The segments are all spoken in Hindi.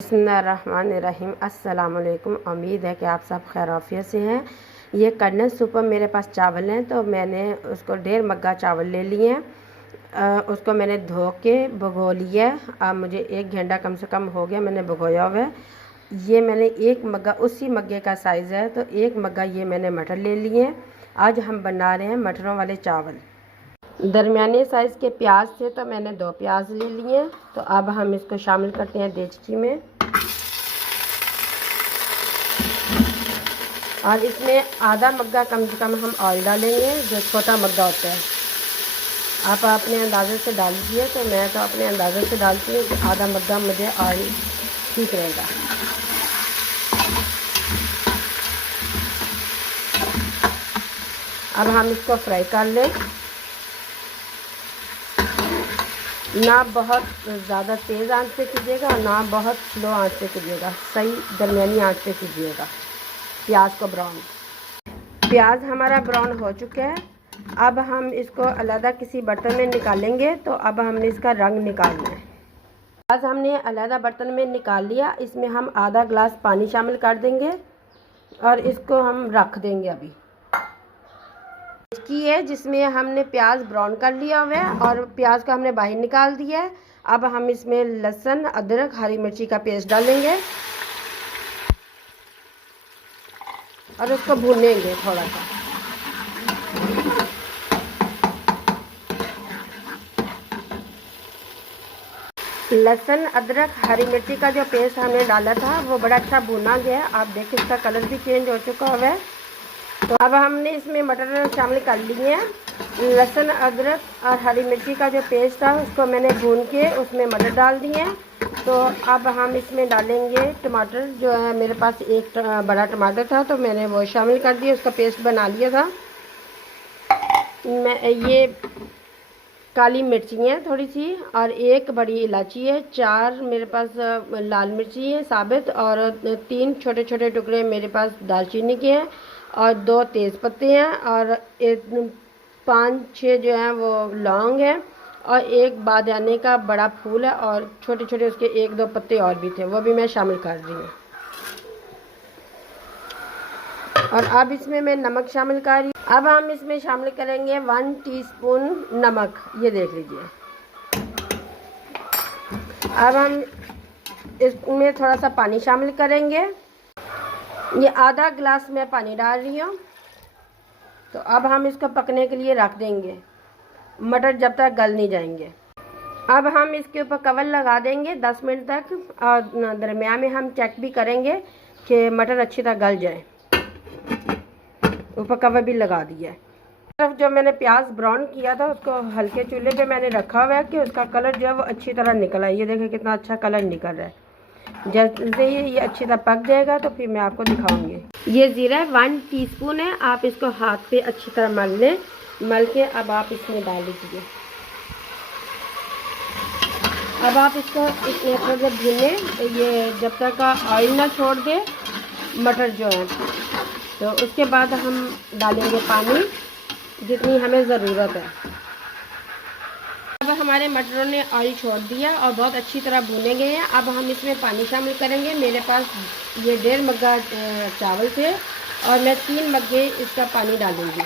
बिस्मिल्लाहिर्रहमानिर्रहीम। अस्सलाम वालेकुम। उम्मीद है कि आप सब खैर आफियत से हैं। ये कड़न सुपर मेरे पास चावल हैं, तो मैंने उसको 1.5 मग्गा चावल ले लिए हैं। उसको मैंने धो के भिगो लिया है। अब मुझे 1 घंटा कम से कम हो गया मैंने भिगोया हुआ है। ये मैंने 1 मग्गा, उसी मग्गे का साइज़ है, तो 1 मग्गा ये मैंने मटर ले लिए हैं। आज हम बना रहे हैं मटरों वाले चावल। दरमियाने साइज़ के प्याज थे, तो मैंने 2 प्याज ले लिए। तो अब हम इसको शामिल करते हैं देगची में, और इसमें आधा मग्गा कम से कम हम ऑयल डालेंगे, जो छोटा मग्गा होता है। आप अपने अंदाजे से डाल दीजिए, तो मैं तो अपने अंदाजे से डालती हूँ कि आधा मग्गा मुझे ऑयल ठीक रहेगा। अब हम इसको फ्राई कर लें। ना बहुत ज़्यादा तेज़ आंच पे कीजिएगा, ना बहुत स्लो आंच पे कीजिएगा, सही दरमियानी आंच पे कीजिएगा प्याज को ब्राउन। प्याज हमारा ब्राउन हो चुका है। अब हम इसको अलग किसी बर्तन में निकालेंगे। तो अब हमने इसका रंग निकालना है। प्याज हमने अलग बर्तन में निकाल लिया। इसमें हम आधा गिलास पानी शामिल कर देंगे और इसको हम रख देंगे। अभी की है जिसमें हमने प्याज ब्राउन कर लिया हुआ है और प्याज को हमने बाहर निकाल दिया है। अब हम इसमें लहसुन, अदरक, हरी मिर्ची का पेस्ट डालेंगे और उसको भूनेंगे थोड़ा सा। लहसुन, अदरक, हरी मिर्ची का जो पेस्ट हमने डाला था वो बड़ा अच्छा भुना गया है। आप देखिए इसका कलर भी चेंज हो चुका हुआ है। तो अब हमने इसमें मटर शामिल कर लिए हैं। लहसुन, अदरक और हरी मिर्ची का जो पेस्ट था उसको मैंने भून के उसमें मटर डाल दिए हैं। तो अब हम इसमें डालेंगे टमाटर। जो है मेरे पास एक बड़ा टमाटर था, तो मैंने वो शामिल कर दिया, उसका पेस्ट बना लिया था। मैं ये काली मिर्ची है थोड़ी सी, और 1 बड़ी इलायची है, 4 मेरे पास लाल मिर्ची है साबित, और 3 छोटे छोटे टुकड़े मेरे पास दालचीनी के हैं, और 2 तेज़ पत्ते हैं, और 5-6 जो हैं वो लौंग है, और 1 बादयाने का बड़ा फूल है, और छोटे छोटे उसके 1-2 पत्ते और भी थे, वो भी मैं शामिल कर रही हूँ। और अब इसमें मैं नमक शामिल कर रही हूँ। अब हम इसमें शामिल करेंगे 1 टीस्पून नमक। ये देख लीजिए। अब हम इसमें थोड़ा सा पानी शामिल करेंगे। ये आधा गिलास में पानी डाल रही हूँ। तो अब हम इसको पकने के लिए रख देंगे, मटर जब तक गल नहीं जाएंगे। अब हम इसके ऊपर कवर लगा देंगे 10 मिनट तक, और दरमियान में हम चेक भी करेंगे कि मटर अच्छी तरह गल जाए। ऊपर कवर भी लगा दिया है। तरफ जो मैंने प्याज ब्राउन किया था उसको हल्के चूल्हे पे मैंने रखा हुआ है कि उसका कलर जो है वो अच्छी तरह निकल आए। ये देखें कितना अच्छा कलर निकल रहा है। जैसे ही ये अच्छी तरह पक जाएगा तो फिर मैं आपको दिखाऊंगी। ये ज़ीरा 1 टीस्पून है। आप इसको हाथ पे अच्छी तरह मल लें। मल के अब आप इसमें डाल लीजिए। अब आप इसको इतने जब भूनें, ये जब तक ऑयल ना छोड़ दे मटर जो है, तो उसके बाद हम डालेंगे पानी जितनी हमें ज़रूरत है। अब हमारे मटरों ने ऑयल छोड़ दिया और बहुत अच्छी तरह भुने गए हैं। अब हम इसमें पानी शामिल करेंगे। मेरे पास ये 1.5 मग्गा चावल थे और मैं 3 मग्गे इसका पानी डालूंगी।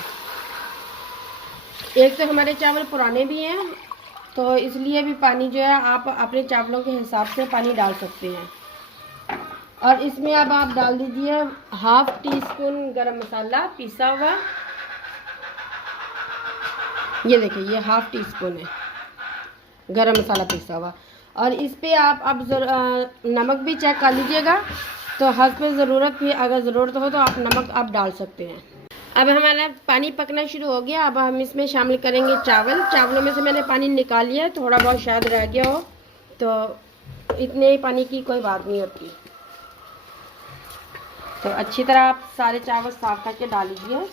एक तो हमारे चावल पुराने भी हैं, तो इसलिए भी पानी जो है आप अपने चावलों के हिसाब से पानी डाल सकते हैं। और इसमें अब आप डाल दीजिए 1/2 टीस्पून गरम मसाला पिसा हुआ। ये देखिए ये 1/2 टीस्पून है गरम मसाला पिसा हुआ। और इस पे आप अब नमक भी चेक कर लीजिएगा। तो हस्ब ज़रूरत भी अगर ज़रूरत हो तो आप नमक आप डाल सकते हैं। अब हमारा पानी पकना शुरू हो गया। अब हम इसमें शामिल करेंगे चावल। चावलों में से मैंने पानी निकाल लिया, थोड़ा बहुत शायद रह गया हो, तो इतने ही पानी की कोई बात नहीं होती। तो अच्छी तरह आप सारे चावल साफ करके डाल लीजिए।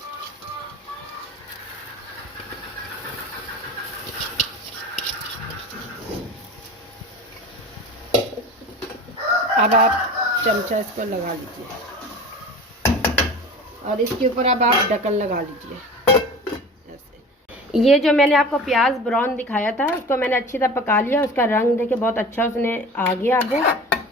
अब आप चमचा इसको लगा लीजिए और इसके ऊपर अब आप ढक्कन लगा लीजिए ऐसे। ये जो मैंने आपको प्याज ब्राउन दिखाया था उसको मैंने अच्छी तरह पका लिया। उसका रंग देखिए बहुत अच्छा उसने आ गया। अब